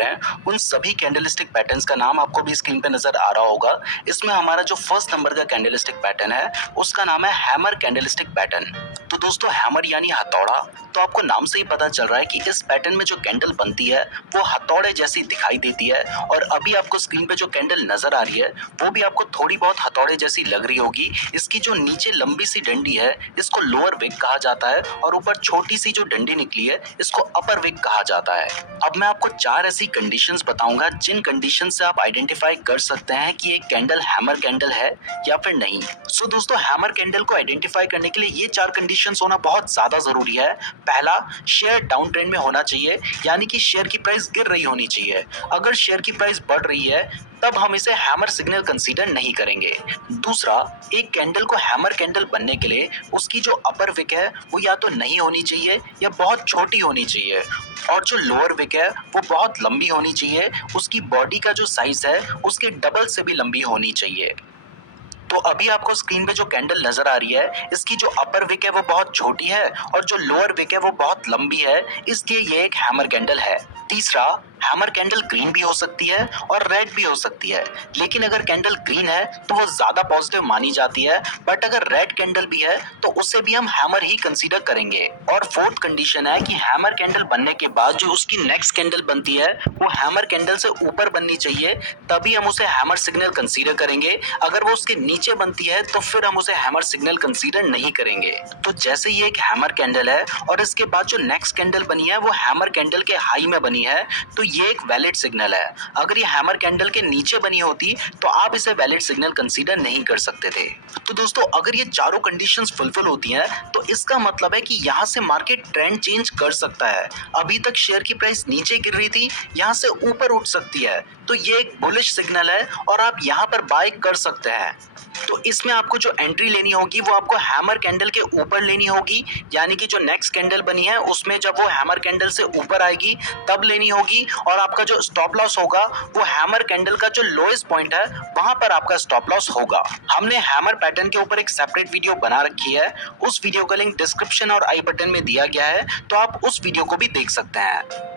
हैं, उन सभी कैंडलस्टिक पैटर्न्स का नाम आपको भी स्क्रीन पे नजर आ रहा होगा। इसमें हमारा जो फर्स्ट नंबर का कैंडलस्टिक पैटर्न है उसका नाम है हैमर कैंडलस्टिक पैटर्न। तो दोस्तों हैमर यानी हथौड़ा, तो आपको नाम से ही पता चल रहा है कि इस पैटर्न में जो कैंडल बनती है वो हथौड़े जैसी दिखाई देती है। और अभी आपको स्क्रीन पे जो कैंडल नजर आ रही है वो भी आपको थोड़ी बहुत हथौड़े जैसी लग रही होगी। इसकी जो नीचे लंबी सी डंडी है इसको लोअर विग कहा जाता है और ऊपर छोटी सी जो डंडी निकली है इसको अपर विग कहा जाता है। अब मैं आपको 4 ऐसी कंडीशंस बताऊंगा जिन कंडीशन से आप आइडेंटिफाई कर सकते हैं कि एक कैंडल हैमर कैंडल है या फिर नहीं। सो दोस्तों हैमर कैंडल को आइडेंटिफाई करने के लिए ये 4 कंडीशंस होना बहुत ज्यादा जरूरी है। पहला, शेयर डाउन ट्रेंड में होना चाहिए, यानी कि शेयर की प्राइस गिर रही होनी चाहिए। अगर शेयर की प्राइस बढ़ रही है तब हम इसे हैमर सिग्नल कंसीडर नहीं करेंगे। दूसरा, एक कैंडल को हैमर कैंडल बनने के लिए उसकी जो अपर विक है वो या तो नहीं होनी चाहिए या बहुत छोटी होनी चाहिए, और जो लोअर विक है वो बहुत लंबी होनी चाहिए। उसकी बॉडी का जो साइज है उसके डबल से भी लंबी होनी चाहिए। तो अभी आपको स्क्रीन पे जो कैंडल नजर आ रही है इसकी जो अपर विक है वो बहुत छोटी है और जो लोअर विक है वो बहुत लंबी है, इसलिए ये एक हैमर कैंडल है। तीसरा, हैमर कैंडल ग्रीन भी हो सकती है और रेड भी हो सकती है, लेकिन अगर कैंडल ग्रीन है तो वो ज्यादा पॉजिटिव मानी जाती है, बट अगर रेड कैंडल भी है तो उसे भी हम हैमर ही कंसीडर करेंगे। और फोर्थ कंडीशन है कि हैमर कैंडल बनने के बाद जो उसकी नेक्स्ट कैंडल बनती है वो हैमर कैंडल से ऊपर बननी चाहिए, तभी हम उसे हैमर सिग्नल कंसीडर करेंगे। अगर वो उसके नीचे बनती है तो फिर हम उसे हैमर सिग्नल कंसीडर नहीं करेंगे। तो जैसे ये एक हैमर कैंडल है और इसके बाद जो नेक्स्ट कैंडल बनी है वो हैमर कैंडल के हाई में बनी है, तो ये एक वैलिड सिग्नल है। अगर ये हैमर कैंडल के नीचे बनी होती तो आप इसे वैलिड सिग्नल कंसीडर नहीं कर सकते थे। तो दोस्तों अगर ये चारों कंडीशंस फुलफिल होती हैं तो इसका मतलब है कि यहाँ से मार्केट ट्रेंड चेंज कर सकता है। अभी तक शेयर की प्राइस नीचे गिर रही थी, यहाँ से ऊपर उठ सकती है, तो ये एक बुलिश सिग्नल है और आप यहाँ पर बाय कर सकते हैं। तो इसमें आपको जो एंट्री लेनी होगी वो आपको हैमर कैंडल के ऊपर लेनी होगी, यानी कि जो नेक्स्ट कैंडल बनी है उसमें जब वो हैमर कैंडल से ऊपर आएगी तब लेनी होगी, और आपका जो स्टॉप लॉस होगा वो हैमर कैंडल का जो लोएस्ट पॉइंट है वहां पर आपका स्टॉप लॉस होगा। हमने हैमर पैटर्न के ऊपर एक सेपरेट वीडियो बना रखी है, उस वीडियो का लिंक डिस्क्रिप्शन और आई बटन में दिया गया है, तो आप उस वीडियो को भी देख सकते हैं।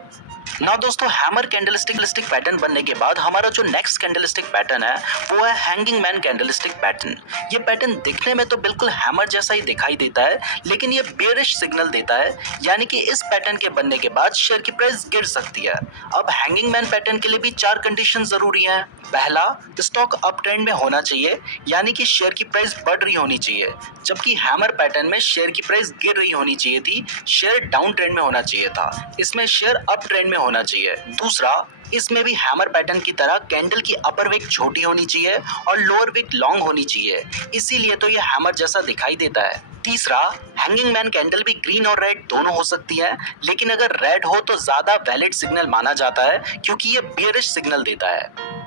ना दोस्तों हैमर कैंडलस्टिक पैटर्न बनने के बाद हमारा जो नेक्स्ट कैंडलस्टिक पैटर्न है वो है हैंगिंग मैन कैंडलस्टिक पैटर्न। ये पैटर्न दिखने में तो बिल्कुल हैमर जैसा ही दिखाई देता है, लेकिन ये बेयरिश सिग्नल देता है, यानी कि इस पैटर्न के बनने के बाद शेयर की प्राइस गिर सकती है। अब हैंगिंग मैन पैटर्न के लिए भी 4 कंडीशन जरूरी है। पहला, स्टॉक अप ट्रेंड में होना चाहिए, यानी कि शेयर की प्राइस बढ़ रही होनी चाहिए, जबकि हैमर पैटर्न में शेयर की प्राइस गिर रही होनी चाहिए थी, शेयर डाउन ट्रेंड में होना चाहिए था। इसमें शेयर अप ट्रेंड में होना चाहिए। दूसरा, इसमें भी हैमर पैटर्न की तरह कैंडल की अपर विक छोटी होनी चाहिए और लोअर विक लॉन्ग होनी चाहिए, इसीलिए तो ये हैमर जैसा दिखाई देता है। तीसरा, हैंगिंग मैन कैंडल भी ग्रीन और रेड दोनों हो सकती है, लेकिन अगर रेड हो तो ज्यादा वैलिड सिग्नल माना जाता है क्योंकि ये बेयरिश सिग्नल देता है।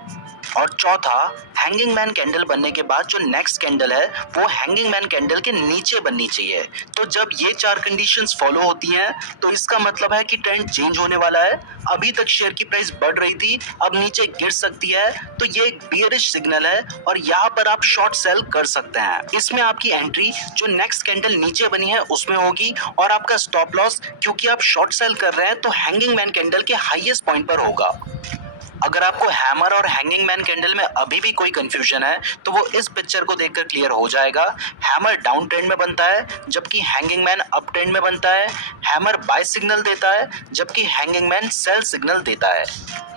और चौथा, हैंगिंग मैन कैंडल बनने के बाद जो नेक्स्ट कैंडल है वो हैंगिंग मैन कैंडल के नीचे बननी चाहिए। तो जब ये 4 कंडीशंस फॉलो होती हैं तो इसका मतलब है कि ट्रेंड चेंज होने वाला है। अभी तक शेयर की प्राइस बढ़ रही थी, अब नीचे गिर सकती है, तो ये एक बियरिश सिग्नल है और यहाँ पर आप शॉर्ट सेल कर सकते हैं। इसमें आपकी एंट्री जो नेक्स्ट कैंडल नीचे बनी है उसमें होगी, और आपका स्टॉप लॉस, क्योंकि आप शॉर्ट सेल कर रहे हैं, तो हैंगिंग मैन कैंडल के हाईएस्ट पॉइंट पर होगा। अगर आपको हैमर और हैंगिंग मैन कैंडल में अभी भी कोई कंफ्यूजन है तो वो इस पिक्चर को देखकर क्लियर हो जाएगा। हैमर डाउन ट्रेंड में बनता है जबकि हैंगिंग मैन अप ट्रेंड में बनता है। हैमर बाय सिग्नल देता है जबकि हैंगिंग मैन सेल सिग्नल देता है।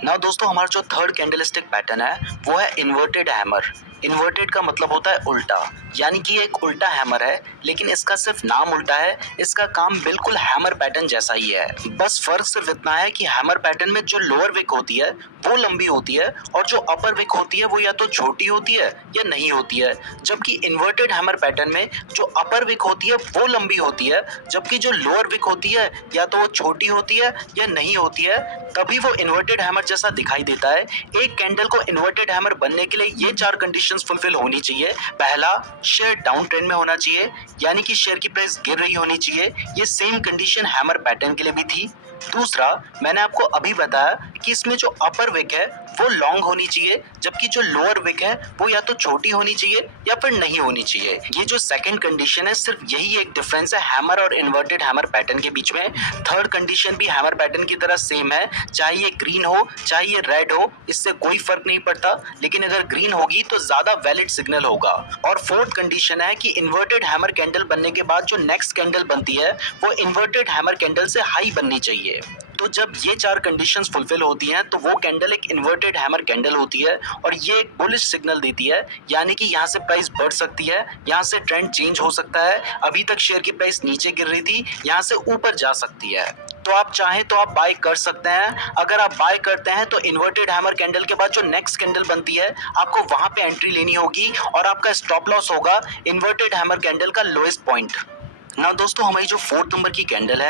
ना दोस्तों हमारा जो थर्ड कैंडलस्टिक पैटर्न है वो है इन्वर्टेड हैमर। इन्वर्टेड का मतलब होता है उल्टा, यानी कि एक उल्टा हैमर है, लेकिन इसका सिर्फ नाम उल्टा है, इसका काम बिल्कुल हैमर पैटर्न जैसा ही है। बस फर्क सिर्फ इतना है कि हैमर पैटर्न में जो लोअर विक होती है वो लंबी होती है और जो अपर विक होती है वो या तो छोटी होती है या नहीं होती है, जबकि इन्वर्टेड हैमर पैटर्न में जो अपर विक होती है वो लंबी होती है, जबकि जो लोअर विक होती है या तो वो छोटी होती है या नहीं होती है, तभी वो इन्वर्टेड हैमर जैसा दिखाई देता है। एक कैंडल को इन्वर्टेड हैमर बनने के लिए ये 4 कंडीशंस फुलफिल होनी चाहिए। पहला, शेयर डाउन ट्रेंड में होना चाहिए, यानी कि शेयर की प्राइस गिर रही होनी चाहिए। ये सेम कंडीशन हैमर पैटर्न के लिए भी थी। दूसरा, मैंने आपको अभी बताया कि इसमें जो अपर विक है वो लॉन्ग होनी चाहिए, जबकि जो लोअर विक है वो या तो छोटी होनी चाहिए या फिर नहीं होनी चाहिए। ये जो सेकंड कंडीशन है, सिर्फ यही एक डिफरेंस है हैमर और इन्वर्टेड हैमर पैटर्न के बीच में। थर्ड कंडीशन भी हैमर पैटर्न की तरह सेम है, चाहे ये ग्रीन हो चाहे ये रेड हो, इससे कोई फर्क नहीं पड़ता, लेकिन अगर ग्रीन होगी तो ज्यादा वैलिड सिग्नल होगा। और फोर्थ कंडीशन है कि इन्वर्टेड हैमर कैंडल बनने के बाद जो नेक्स्ट कैंडल बनती है वो इन्वर्टेड हैमर कैंडल से हाई बननी चाहिए। तो जब ये चार कंडीशंस फुलफिल होती हैं तो वो कैंडल एक इन्वर्टेड हैमर कैंडल होती है और ये एक बुलिश सिग्नल देती है, यानी कि यहाँ से प्राइस बढ़ सकती है, यहाँ से ट्रेंड चेंज हो सकता है। अभी तक शेयर की प्राइस नीचे गिर रही थी, यहाँ से ऊपर जा सकती है। तो आप चाहें तो आप बाय कर सकते हैं। अगर आप बाय करते हैं तो इन्वर्टेड हैमर कैंडल के बाद जो नेक्स्ट कैंडल बनती है आपको वहां पे एंट्री लेनी होगी और आपका स्टॉप लॉस होगा इन्वर्टेड हैमर कैंडल का लोएस्ट पॉइंट। ना दोस्तों, हमारी जो फोर्थ नंबर की कैंडल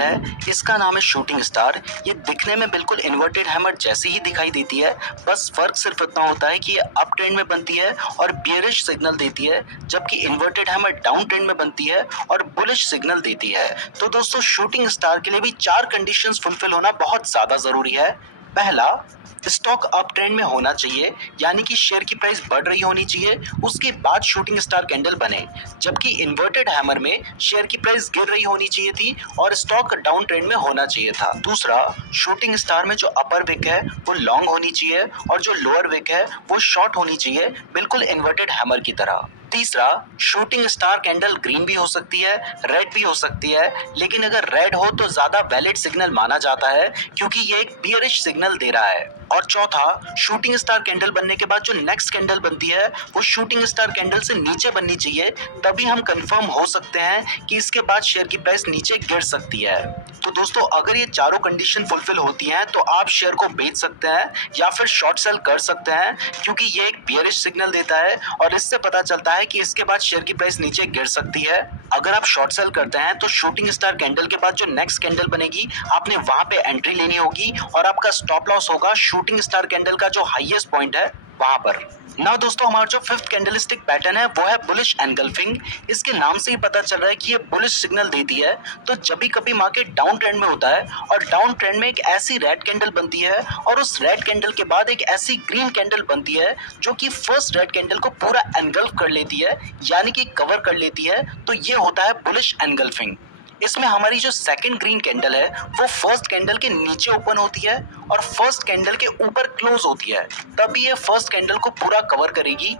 है इसका नाम है शूटिंग स्टार। ये दिखने में बिल्कुल इन्वर्टेड हैमर जैसी ही दिखाई देती है, बस फर्क सिर्फ इतना होता है कि ये अप ट्रेंड में बनती है और बियरिश सिग्नल देती है, जबकि इन्वर्टेड हैमर डाउन ट्रेंड में बनती है और बुलिश सिग्नल देती है। तो दोस्तों, शूटिंग स्टार के लिए भी चार कंडीशंस फुलफिल होना बहुत ज्यादा जरूरी है। पहला, स्टॉक अप ट्रेंड में होना चाहिए, यानी कि शेयर की प्राइस बढ़ रही होनी चाहिए, उसके बाद शूटिंग स्टार कैंडल बने, जबकि इन्वर्टेड हैमर में शेयर की प्राइस गिर रही होनी चाहिए थी और स्टॉक डाउन ट्रेंड में होना चाहिए था। दूसरा, शूटिंग स्टार में जो अपर विक है वो लॉन्ग होनी चाहिए और जो लोअर विक है वो शॉर्ट होनी चाहिए, बिल्कुल इन्वर्टेड हैमर की तरह। तीसरा, शूटिंग स्टार कैंडल ग्रीन भी हो सकती है, रेड भी हो सकती है, लेकिन अगर रेड हो तो ज्यादा वैलिड सिग्नल माना जाता है क्योंकि ये एक बियरिश सिग्नल दे रहा है। और चौथा, शूटिंग स्टार कैंडल बनने के बाद जो नेक्स्ट कैंडल बनती है वो शूटिंग स्टार कैंडल से नीचे बननी चाहिए, तभी हम कंफर्म हो सकते हैं कि इसके बाद शेयर की प्राइस नीचे गिर सकती है। तो दोस्तों, अगर ये चारों कंडीशन फुलफिल होती हैं तो आप शेयर को बेच सकते हैं या फिर शॉर्ट सेल कर सकते हैं, क्योंकि ये एक बियरिश सिग्नल देता है और इससे पता चलता है कि इसके बाद शेयर की प्राइस नीचे गिर सकती है। अगर आप शॉर्ट सेल करते हैं तो शूटिंग स्टार कैंडल के बाद जो नेक्स्ट कैंडल बनेगी आपने वहां पे एंट्री लेनी होगी और आपका स्टॉप लॉस होगा शूटिंग स्टार कैंडल का जो हाईएस्ट पॉइंट है वहां पर। ना दोस्तों, हमारा जो फिफ्थ कैंडलस्टिक पैटर्न है वो है बुलिश एनगल्फिंग। इसके नाम से ही पता चल रहा है कि ये बुलिश सिग्नल देती है। तो जब भी कभी मार्केट डाउन ट्रेंड में होता है और डाउन ट्रेंड में एक ऐसी रेड कैंडल बनती है और उस रेड कैंडल के बाद एक ऐसी ग्रीन कैंडल बनती है जो कि फर्स्ट रेड कैंडल को पूरा एनगल्फ कर लेती है, यानी कि कवर कर लेती है, तो ये होता है बुलिश एनगल्फिंग। इसमें हमारी जो सेकंड ग्रीन कैंडल है वो फर्स्ट कैंडल के नीचे ओपन होती है और फर्स्ट कैंडल के ऊपर क्लोज होती है, तभी ये फर्स्ट कैंडल को पूरा कवर करेगी।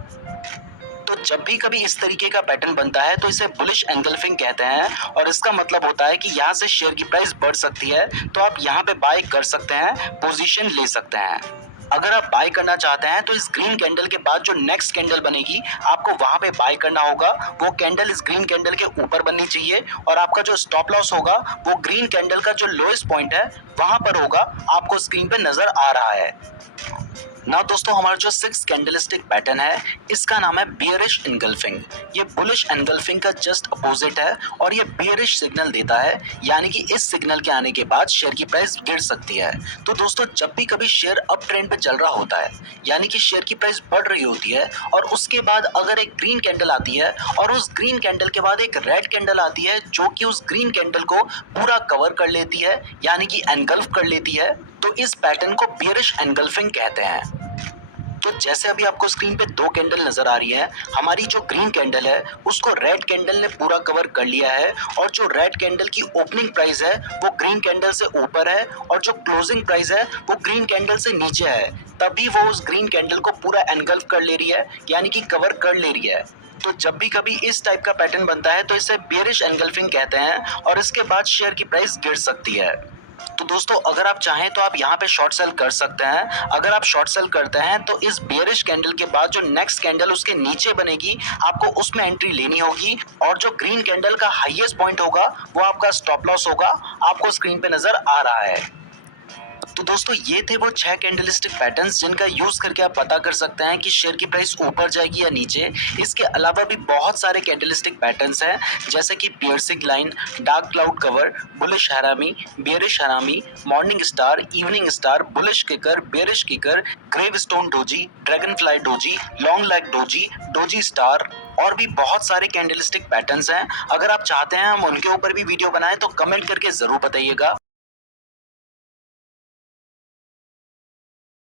तो जब भी कभी इस तरीके का पैटर्न बनता है तो इसे बुलिश एंगल्फिंग कहते हैं और इसका मतलब होता है कि यहाँ से शेयर की प्राइस बढ़ सकती है, तो आप यहाँ पे बाय कर सकते हैं, पोजीशन ले सकते हैं। अगर आप बाय करना चाहते हैं तो इस ग्रीन कैंडल के बाद जो नेक्स्ट कैंडल बनेगी आपको वहां पे बाय करना होगा। वो कैंडल इस ग्रीन कैंडल के ऊपर बननी चाहिए और आपका जो स्टॉप लॉस होगा वो ग्रीन कैंडल का जो लोएस्ट पॉइंट है वहां पर होगा, आपको स्क्रीन पे नजर आ रहा है ना। दोस्तों, हमारा जो सिक्स कैंडलस्टिक पैटर्न है इसका नाम है बियरिश एनगल्फिंग। ये बुलिश एनगल्फिंग का जस्ट अपोजिट है और ये बियरिश सिग्नल देता है, यानी कि इस सिग्नल के आने के बाद शेयर की प्राइस गिर सकती है। तो दोस्तों, जब भी कभी शेयर अप ट्रेंड पे चल रहा होता है, यानी कि शेयर की प्राइस बढ़ रही होती है और उसके बाद अगर एक ग्रीन कैंडल आती है और उस ग्रीन कैंडल के बाद एक रेड कैंडल आती है जो कि उस ग्रीन कैंडल को पूरा कवर कर लेती है, यानी कि एनगल्फ कर लेती है, तो इस पैटर्न को बियरिश एनगल्फिंग कहते हैं। तो जैसे अभी आपको स्क्रीन पे दो कैंडल नजर आ रही है, हमारी जो ग्रीन कैंडल है उसको रेड कैंडल ने पूरा कवर कर लिया है और जो रेड कैंडल की ओपनिंग प्राइस है वो ग्रीन कैंडल से ऊपर है और जो क्लोजिंग प्राइस है वो ग्रीन कैंडल से नीचे है, तभी वो उस ग्रीन कैंडल को पूरा एनगल्फ कर ले रही है, यानी कि कवर कर ले रही है। तो जब भी कभी इस टाइप का पैटर्न बनता है तो इसे बियरिश एनगल्फिंग कहते हैं और इसके बाद शेयर की प्राइस गिर सकती है। तो दोस्तों, अगर आप चाहें तो आप यहाँ पे शॉर्ट सेल कर सकते हैं। अगर आप शॉर्ट सेल करते हैं तो इस बेयरिश कैंडल के बाद जो नेक्स्ट कैंडल उसके नीचे बनेगी आपको उसमें एंट्री लेनी होगी और जो ग्रीन कैंडल का हाईएस्ट पॉइंट होगा वो आपका स्टॉप लॉस होगा, आपको स्क्रीन पे नजर आ रहा है। तो दोस्तों, ये थे वो 6 कैंडलस्टिक पैटर्न्स जिनका यूज करके आप पता कर सकते हैं कि शेयर की प्राइस ऊपर जाएगी या नीचे। इसके अलावा भी बहुत सारे कैंडलस्टिक पैटर्न्स हैं, जैसे कि piercing line, dark cloud cover, bullish harami, bearish harami, morning star, evening star, bullish kicker, bearish kicker, gravestone doji, dragonfly doji, long leg doji, doji star और भी बहुत सारे कैंडलस्टिक पैटर्न्स हैं। अगर आप चाहते हैं हम उनके ऊपर भी वीडियो बनाएं तो कमेंट करके जरूर बताइएगा।